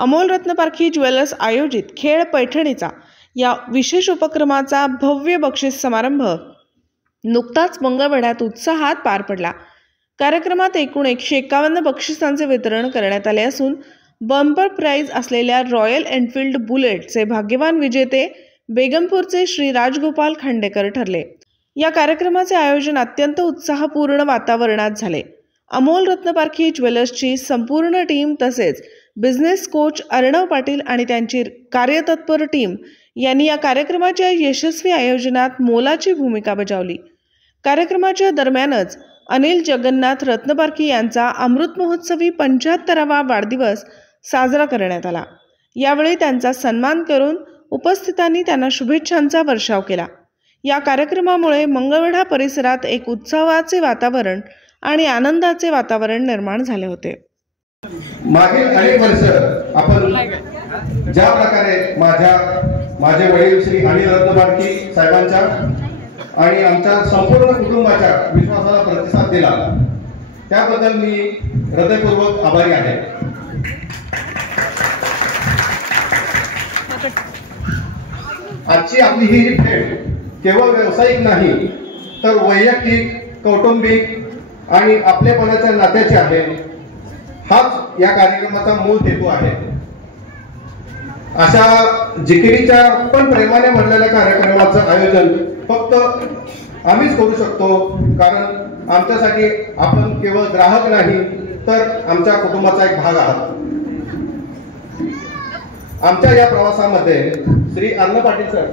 Amol Ratnaparkhi jewellers आयोजित खेळ पैठणीचा या विशेष उपक्रमाचा भव्य बक्षीस समारंभ नुकताच मंगळवेढ्यात उत्साहात पार पडला। कार्यक्रमात एकूण 151 बक्षिसांचे वितरण करण्यात आले असून बंपर प्राइज असलेल्या रॉयल एनफील्ड बुलेटचे भाग्यवान विजेते बेगमपूरचे श्री राजगोपाल खांडेकर ठरले। या कार्यक्रमाचे आयोजन अत्यंत उत्साहपूर्ण वातावरणात झाले। अमोल रत्नपारखी ज्वेलर्सची संपूर्ण टीम तसेच बिझनेस कोच अर्णव पाटील आणि त्यांची कार्यतत्पर टीम यांनी या कार्यक्रमाच्या यशस्वी आयोजनात मोलाची भूमिका बजावली। कार्यक्रमाच्या दरम्यानच अनिल जगन्नाथ रत्नपारखी यांचा अमृत महोत्सवी 75वा वाढदिवस साजरा करण्यात आला। यावेळी त्यांचा सन्मान करून उपस्थितांनी त्यांना शुभेच्छांचा वर्षाव केला। या कार्यक्रमामुळे मंगळवेढा परिसरात एक उत्सवाचे वातावरण आणि आनंदाचे वातावरण निर्माण झाले होते। मागील अनेक वर्ष आपण ज्या प्रकारे माझे वडील श्री अनिल रत्नपारखी साहेबांच्या आणि आमच्या संपूर्ण कुटुंबाच्या विश्वासाला प्रतिसाद दिला त्याबद्दल मी हृदयपूर्वक आभारी आहे। आजची आपली ही भेट केवळ व्यावसायिक नाही तर वैयक्तिक, कौटुंबिक आणि आपलेपणाच्या नात्याची आहे। हाच या कार्यक्रमाचा मूळ हेतू आहे। अशा जिकिरीच्या पण प्रेमाने भरलेल्या कार्यक्रमाचं आयोजन फक्त आम्हीच करू शकतो, कारण आमच्यासाठी आपण केवळ ग्राहक नाही तर आमच्या कुटुंबाचा एक भाग आहात। आमच्या या प्रवासामध्ये श्री अर्णव पाटील सर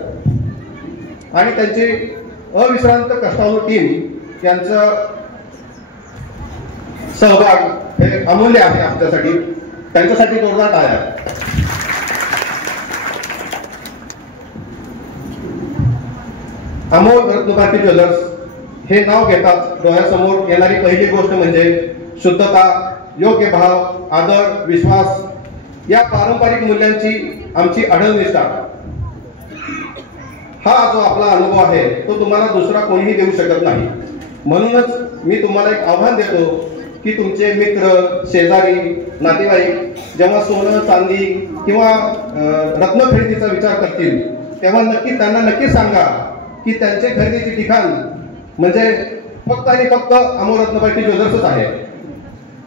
आणि त्यांची अविश्रांत कष्टाळू टीम यांचं सहभाग हे अमूल्य आहे आमच्यासाठी। त्यांच्यासाठी जोरदार टाळ्या। अमोल रत्नपारखी ज्वेलर्स हे नाव घेताच डोळ्यासमोर येणारी पहिली गोष्ट म्हणजे शुद्धता, योग्य भाव, आदर, विश्वास या पारंपरिक मूल्यांची आमची अढळ निष्ठा। हा जो आपला अनुभव आहे तो तुम्हाला दुसरा कोणीही देऊ शकत नाही। म्हणूनच मी तुम्हाला एक आव्हान देतो की तुमचे मित्र, शेजारी, नातेवाईक जेव्हा सोनं, चांदी किंवा रत्न खरेदीचा विचार करतील तेव्हा त्यांना नक्की सांगा की त्यांचे खरेदीचे ठिकाण म्हणजे फक्त आणि फक्त अमोल रत्नपारखी ज्वेलर्सच आहे।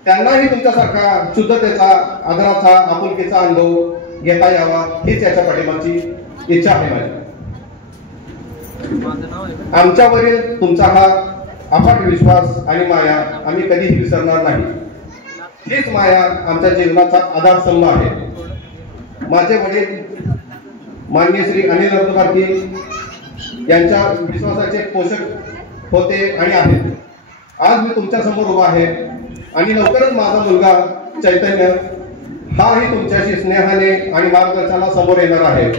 त्यांनाही तुमच्यासारखा शुद्धतेचा, आदराचा, आपुलकीचा अनुभव घेता यावा हीच याच्या पाठीमागची इच्छा आहे माझी। आमच्यावरील तुमचा हा अफाट विश्वास आणि माया आम्ही कधीही विसरणार नाही। हीच माया आमच्या जीवनाचा आधारस्तंभ आहे। माझे वडील माननीय श्री अनिल रत्नपारखी यांच्या विश्वासाचे पोषक होते आणि आहेत। आज मी तुमच्या समोर उभा आहे आणि लवकरच माझा मुलगा चैतन्य हाही तुमच्याशी स्नेहाने आणि मार्गदर्शनाला समोर येणार आहे।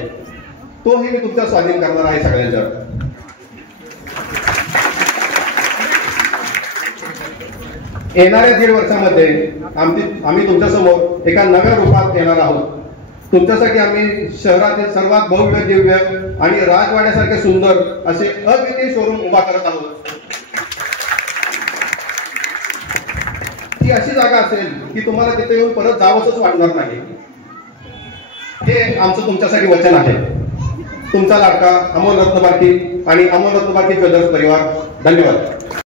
तोही मी तुमच्या स्वाधीन करणार आहे सगळ्यांच्या। येणाऱ्या 1.5 वर्षामध्ये आम्ही तुमच्या समोर एका नव्या रूपात येणार आहोत। तुमच्यासाठी आम्ही शहरातील सर्वात भव्य, दिव्य आणि राजवाड्यासारखे सुंदर असे अद्वितीय शोरूम उभा करत आहोत। ती अशी जागा असेल की तुम्हाला तिथे येऊन परत जावंसच वाटणार नाही। हे आमचं तुमच्यासाठी वचन आहे। तुमचा लाडका अमोल रत्नपारखी आणि अमोल रत्नपारखी ज्वेलर्स परिवार। धन्यवाद।